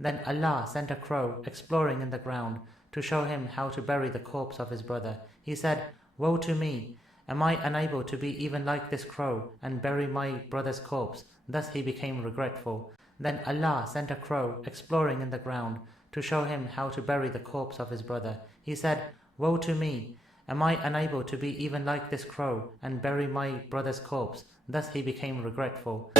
Then Allah sent a crow exploring in the ground to show him how to bury the corpse of his brother. He said, "Woe to me! Am I unable to be even like this crow and bury my brother's corpse?" Thus he became regretful. Then Allah sent a crow exploring in the ground to show him how to bury the corpse of his brother. He said, "Woe to me! Am I unable to be even like this crow and bury my brother's corpse?" Thus he became regretful.